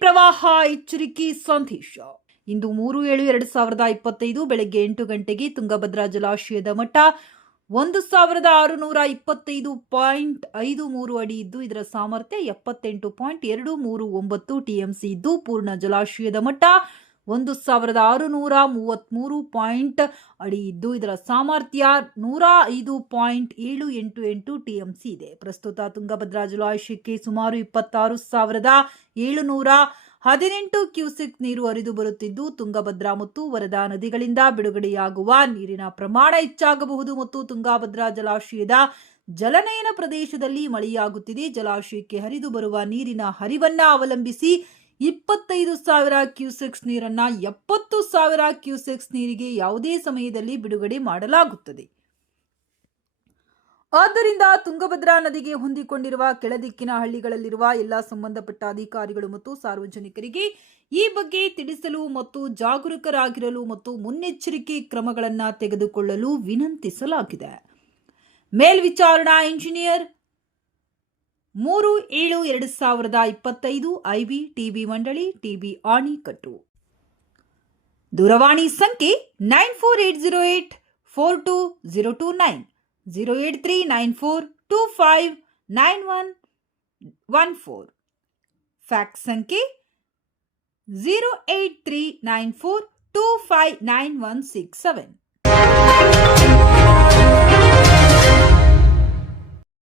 ಪ್ರವಾಹ ಎಚ್ಚರಿಕೆ ಸಂದೇಶ. ಇಂದು 3/7/2025 ಬೆಳಗ್ಗೆ 8 ಗಂಟೆಗೆ ತುಂಗಭದ್ರಾ ಜಲಾಶಯದ ಮಟ್ಟ 1625.53 ಅಡಿ ಇದ್ದು ಇದರ ಸಾಮರ್ಥ್ಯ 78.239 ಟಿಎಂಸಿ ಇದ್ದು ಪೂರ್ಣ ಜಲಾಶಯದ ಮಟ್ಟ 1633 ಅಡಿ ಇದ್ದು ಇದರ ಸಾಮರ್ಥ್ಯ 105.788 ಟಿಎಂಸಿ ಇದೆ. ಪ್ರಸ್ತುತ ತುಂಗಭದ್ರಾ ಜಲಾಶಯಕ್ಕೆ ಸುಮಾರು 26,718 ಕ್ಯೂಸೆಕ್ ನೀರು ಹರಿದು ಬರುತ್ತಿದ್ದು ತುಂಗಭದ್ರಾ ಮತ್ತು ವರದಾ ನದಿಗಳಿಂದ ಬಿಡುಗಡೆಯಾಗುವ ನೀರಿನ ಪ್ರಮಾಣ ಹೆಚ್ಚಾಗಬಹುದು ಮತ್ತು ತುಂಗಭದ್ರಾ ಜಲಾಶಯದ ಜಲನಯನ ಪ್ರದೇಶದಲ್ಲಿ ಮಳೆಯಾಗುತ್ತಿದೆ. ಜಲಾಶಯಕ್ಕೆ ಹರಿದು ಬರುವ ನೀರಿನ ಹರಿವನ್ನ ಅವಲಂಬಿಸಿ 25,000 ಕ್ಯೂಸೆಕ್ಸ್ ನೀರನ್ನ 70,000 ಕ್ಯೂಸೆಕ್ಸ್ ನೀರಿಗೆ ಯಾವುದೇ ಸಮಯದಲ್ಲಿ ಬಿಡುಗಡೆ ಮಾಡಲಾಗುತ್ತದೆ. ಆದ್ದರಿಂದ ತುಂಗಭದ್ರಾ ನದಿಗೆ ಹೊಂದಿಕೊಂಡಿರುವ ಕೆಳದಿಕ್ಕಿನ ಹಳ್ಳಿಗಳಲ್ಲಿರುವ ಎಲ್ಲ ಸಂಬಂಧಪಟ್ಟ ಅಧಿಕಾರಿಗಳು ಮತ್ತು ಸಾರ್ವಜನಿಕರಿಗೆ ಈ ಬಗ್ಗೆ ತಿಳಿಸಲು ಮತ್ತು ಜಾಗರೂಕರಾಗಿರಲು ಮತ್ತು ಮುನ್ನೆಚ್ಚರಿಕೆ ಕ್ರಮಗಳನ್ನು ತೆಗೆದುಕೊಳ್ಳಲು ವಿನಂತಿಸಲಾಗಿದೆ. ಮೇಲ್ವಿಚಾರಣಾ ಇಂಜಿನಿಯರ್ 3/7/2025 ಐಬಿ ಟಿಬಿ ಮಂಡಳಿ ಟಿಬಿ ಆಣಿಕಟ್ಟು. ದೂರವಾಣಿ ಸಂಖ್ಯೆ 9480842029 08394259114. ಫ್ಯಾಕ್ಸ್ ಸಂಖ್ಯೆ 08394259167.